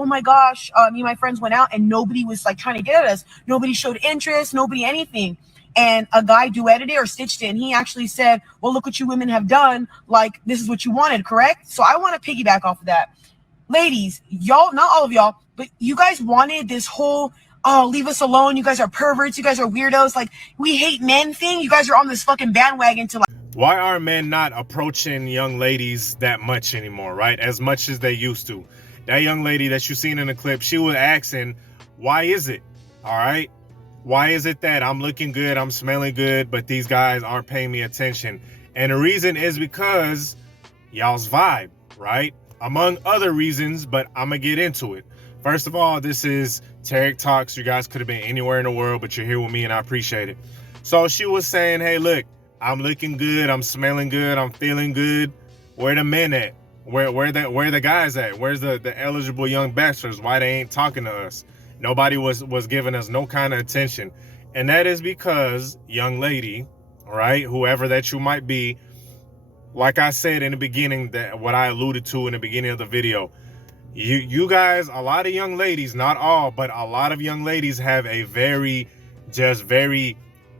oh my gosh, me and my friends went out and nobody was like trying to get at us. Nobody showed interest, nobody anything. And a guy duetted it or stitched it, and he actually said, well, look what you women have done. Like, this is what you wanted, correct? So I want to piggyback off of that. Ladies, y'all, not all of y'all, but you guys wanted this whole, oh, leave us alone. You guys are perverts. You guys are weirdos. Like, we hate men thing. You guys are on this fucking bandwagon to like. Why are men not approaching young ladies that much anymore, right? As much as they used to. That young lady that you seen in the clip, she was asking, why is it? All right? Why is it that I'm looking good, I'm smelling good, but these guys aren't paying me attention? And the reason is because y'all's vibe, right? Among other reasons, but I'm going to get into it. First of all, this is Tarik Talks. You guys could have been anywhere in the world, but you're here with me, and I appreciate it. So she was saying, hey, look, I'm looking good, I'm smelling good, I'm feeling good. Where the men at? Where the guys at? Where's the eligible young bachelors? Why they ain't talking to us? Nobody was giving us no kind of attention. And that is because, young lady, right, whoever that you might be, like I said in the beginning, that what I alluded to in the beginning of the video, you guys, a lot of young ladies, not all, but a lot of young ladies have a very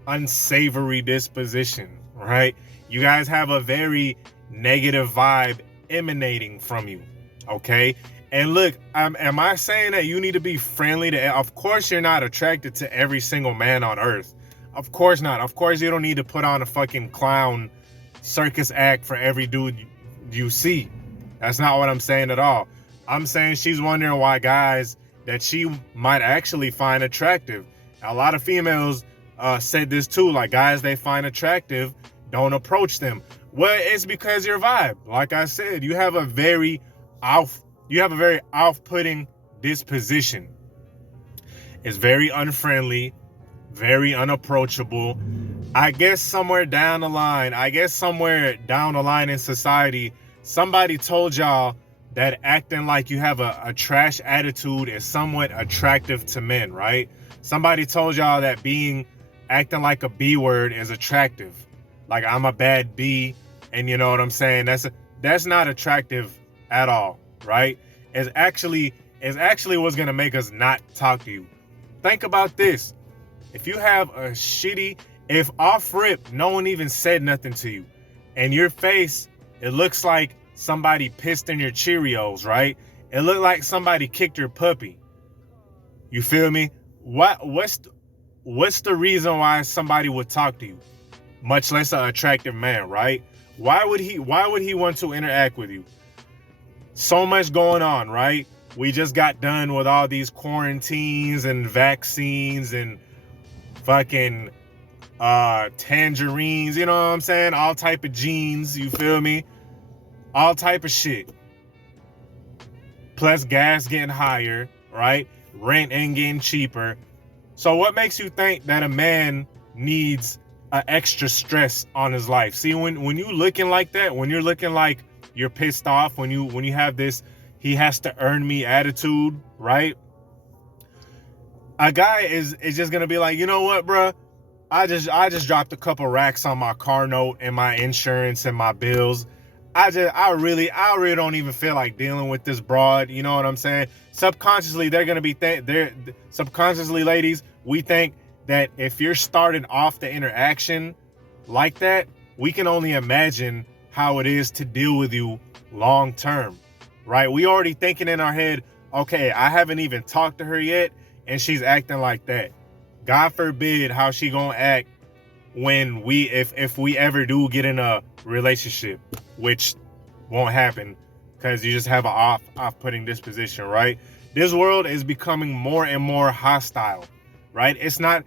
unsavory disposition, right? You guys have a very negative vibe emanating from you, okay? And look, am I saying that you need to be friendly to? Of course you're not attracted to every single man on earth. Of course not. Of course you don't need to put on a fucking clown circus act for every dude you see. That's not what I'm saying at all. I'm saying she's wondering why guys that she might actually find attractive. A lot of females said this too, like guys they find attractive, don't approach them. Well, it's because your vibe. Like I said, you have a very off-putting disposition. It's very unfriendly, very unapproachable. I guess somewhere down the line in society, somebody told y'all that acting like you have a trash attitude is somewhat attractive to men, right? Somebody told y'all that acting like a B word is attractive. Like I'm a bad B, and you know what I'm saying? That's not attractive at all. Right? It's actually what's gonna make us not talk to you. Think about this. If you have if off rip, no one even said nothing to you, and your face, it looks like somebody pissed in your Cheerios, right? It looked like somebody kicked your puppy. You feel me? What's the reason why somebody would talk to you? Much less an attractive man, right? Why would he want to interact with you? So much going on, right? We just got done with all these quarantines and vaccines and fucking tangerines, you know what I'm saying? All type of genes, you feel me? All type of shit. Plus gas getting higher, right? Rent ain't getting cheaper. So what makes you think that a man needs an extra stress on his life? See, when you looking like that, when you're looking like you're pissed off, when you have this he has to earn me attitude, right? A guy is just gonna be like, you know what, bro? I just dropped a couple racks on my car note and my insurance and my bills. I really don't even feel like dealing with this broad. You know what I'm saying? Subconsciously, they're gonna be subconsciously, ladies, we think that if you're starting off the interaction like that, we can only imagine how it is to deal with you long term, right? We already thinking in our head, okay, I haven't even talked to her yet, and she's acting like that. God forbid how she gonna act when if we ever do get in a relationship, which won't happen because you just have an off-putting disposition, right? This world is becoming more and more hostile, right? It's not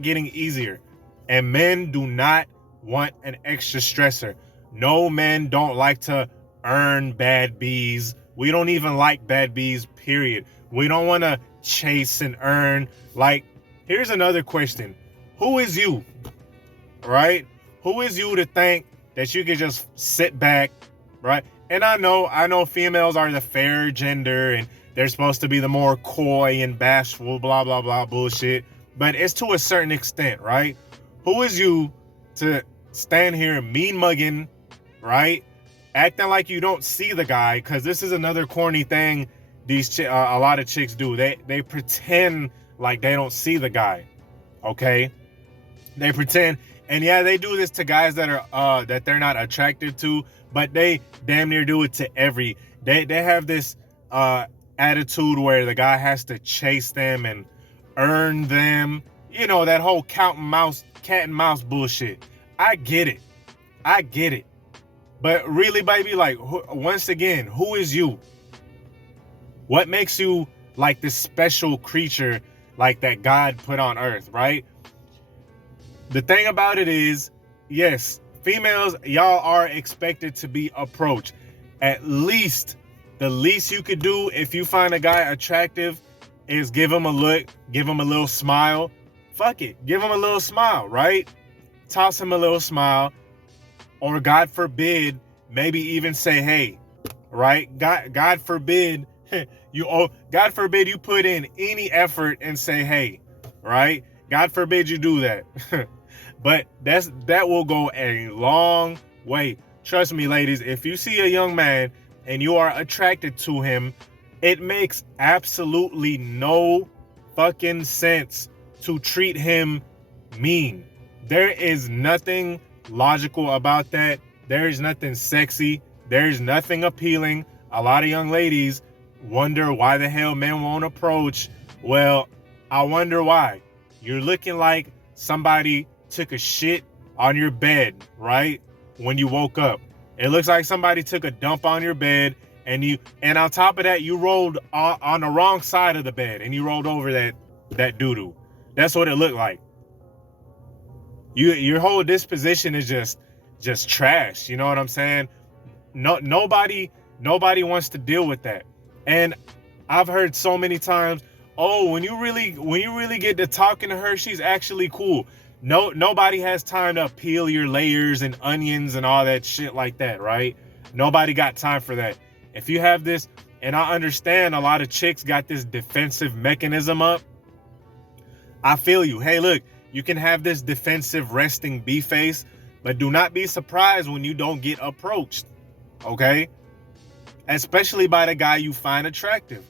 getting easier, and men do not want an extra stressor. No, men don't like to earn bad B's. We don't even like bad B's, period. We don't want to chase and earn. Like, here's another question. Who is you, right? Who is you to think that you can just sit back, right? And I know females are the fair gender and they're supposed to be the more coy and bashful, blah, blah, blah, bullshit. But it's to a certain extent, right? Who is you to stand here mean mugging, right? Acting like you don't see the guy, because this is another corny thing a lot of chicks do. They pretend like they don't see the guy. Okay, they pretend, and yeah, they do this to guys that are that they're not attracted to, but they damn near do it to every. They have this attitude where the guy has to chase them and earn them. You know, that whole cat and mouse bullshit. I get it. But really, baby, like, once again, who is you? What makes you like this special creature like that God put on earth, right? The thing about it is, yes, females, y'all are expected to be approached. At least, the least you could do if you find a guy attractive is give him a look, give him a little smile. Fuck it, give him a little smile, right? Toss him a little smile. Or God forbid, maybe even say, hey, right? God forbid God forbid you put in any effort and say, hey, right? God forbid you do that. But that will go a long way. Trust me, ladies, if you see a young man and you are attracted to him, it makes absolutely no fucking sense to treat him mean. There is nothing logical about that. There is nothing sexy. There is nothing appealing. A lot of young ladies wonder why the hell men won't approach. Well, I wonder why. You're looking like somebody took a shit on your bed, right? When you woke up. It looks like somebody took a dump on your bed, and on top of that, you rolled on the wrong side of the bed and you rolled over that doo-doo. That's what it looked like. Your whole disposition is just trash. You know what I'm saying? Nobody wants to deal with that. And I've heard so many times, oh, when you really get to talking to her, she's actually cool. Nobody has time to peel your layers and onions and all that shit like that, right? Nobody got time for that. If you have this, and I understand a lot of chicks got this defensive mechanism up. I feel you. Hey, look, you can have this defensive resting B face, but do not be surprised when you don't get approached, okay? Especially by the guy you find attractive,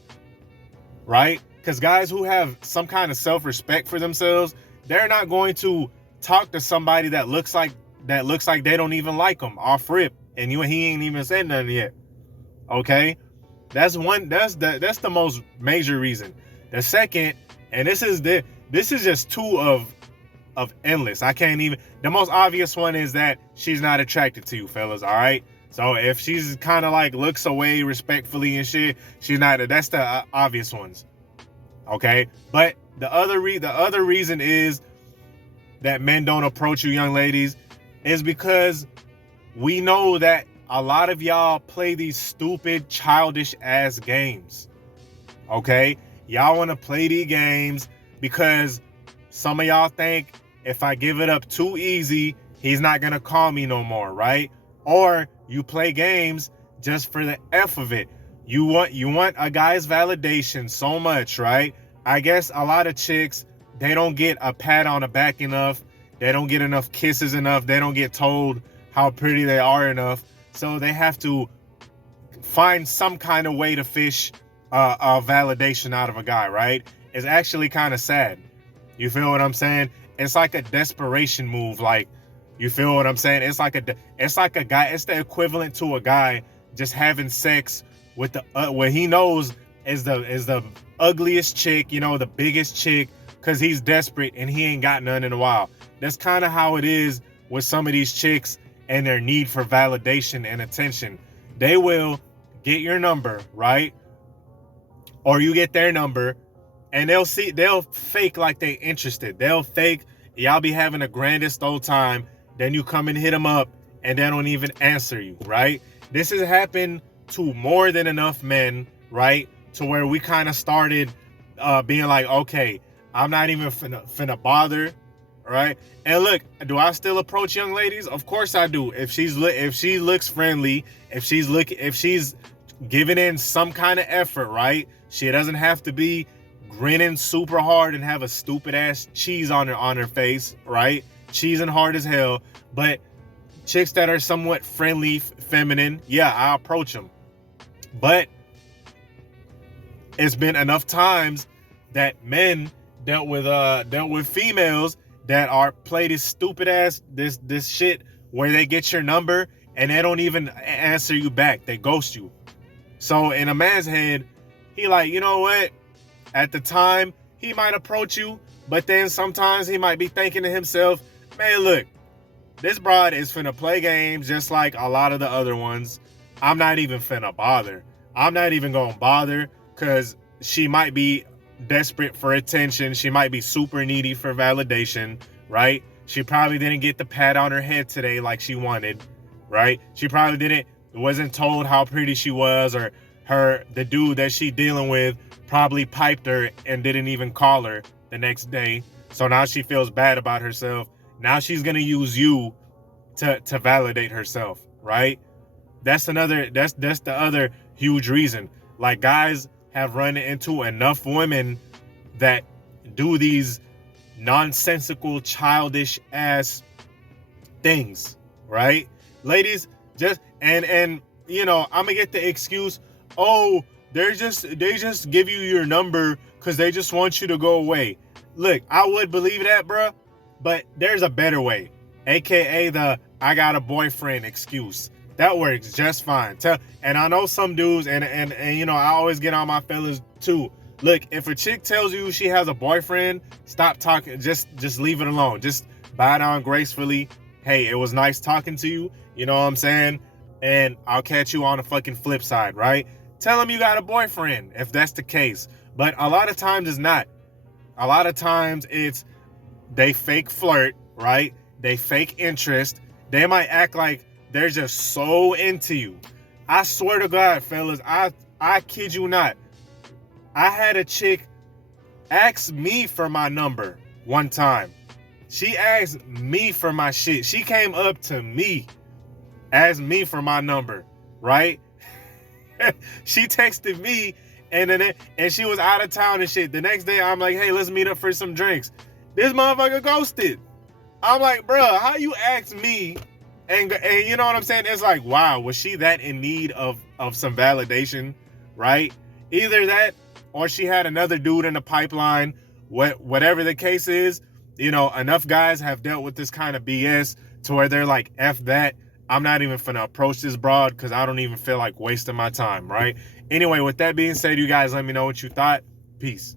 right? Because guys who have some kind of self-respect for themselves, they're not going to talk to somebody that looks like they don't even like them off rip, and he ain't even said nothing yet, okay? That's the most major reason. The second, and this is just two of endless. I can't even. The most obvious one is that she's not attracted to you, fellas. All right. So if she's kind of like looks away respectfully and shit, she's not. That's the obvious ones. Okay. But the other reason is that men don't approach you, young ladies, is because we know that a lot of y'all play these stupid, childish ass games. Okay. Y'all want to play these games because some of y'all think if I give it up too easy, he's not going to call me no more, right? Or you play games just for the F of it. You want a guy's validation so much, right? I guess a lot of chicks, they don't get a pat on the back enough. They don't get enough kisses enough. They don't get told how pretty they are enough. So they have to find some kind of way to fish a validation out of a guy, right? It's actually kind of sad. You feel what I'm saying? It's like a desperation move. Like, you feel what I'm saying? It's like a guy. It's the equivalent to a guy just having sex with what he knows is the ugliest chick, you know, the biggest chick, because he's desperate and he ain't got none in a while. That's kind of how it is with some of these chicks and their need for validation and attention. They will get your number, right? Or you get their number, and they'll fake like they interested. They'll fake, y'all be having the grandest old time. Then you come and hit them up and they don't even answer you, right? This has happened to more than enough men, right? To where we kind of started being like, okay, I'm not even finna bother, right? And look, do I still approach young ladies? Of course I do. If she looks friendly, if she's giving in some kind of effort, right? She doesn't have to be grinning super hard and have a stupid ass cheese on her face, right? Cheesing hard as hell. But chicks that are somewhat friendly, feminine, yeah, I approach them. But it's been enough times that men dealt with females that are play this stupid ass this shit where they get your number and they don't even answer you back. They ghost you. So in a man's head, he like, you know what? At the time, he might approach you, but then sometimes he might be thinking to himself, man, look, this broad is finna play games just like a lot of the other ones. I'm not even finna bother. I'm not even gonna bother because she might be desperate for attention. She might be super needy for validation, right? She probably didn't get the pat on her head today like she wanted, right? She probably wasn't told how pretty she was, or the dude that she dealing with probably piped her and didn't even call her the next day. So now she feels bad about herself. Now she's gonna use you to validate herself, right? That's the other huge reason. Like, guys have run into enough women that do these nonsensical, childish ass things, right? Ladies, just and you know, I'm gonna get the excuse, oh, they just give you your number because they just want you to go away. Look, I would believe that, bruh, but there's a better way, aka the I got a boyfriend excuse. That works just fine. And I know some dudes, and you know, I always get on my fellas too. Look, if a chick tells you she has a boyfriend, stop talking. Just leave it alone. Just bow down gracefully. Hey, it was nice talking to you. You know what I'm saying? And I'll catch you on the fucking flip side, right? Tell them you got a boyfriend if that's the case. But a lot of times it's not. A lot of times it's they fake flirt, right? They fake interest. They might act like they're just so into you. I swear to God, fellas, I kid you not. I had a chick ask me for my number one time. She asked me for my shit. She came up to me, asked me for my number, right? She texted me, and she was out of town and shit. The next day, I'm like, hey, let's meet up for some drinks. This motherfucker ghosted. I'm like, bruh, how you ask me? And you know what I'm saying? It's like, wow, was she that in need of some validation, right? Either that, or she had another dude in the pipeline. Whatever the case is, you know, enough guys have dealt with this kind of BS to where they're like, F that. I'm not even finna approach this broad because I don't even feel like wasting my time, right? Anyway, with that being said, you guys let me know what you thought. Peace.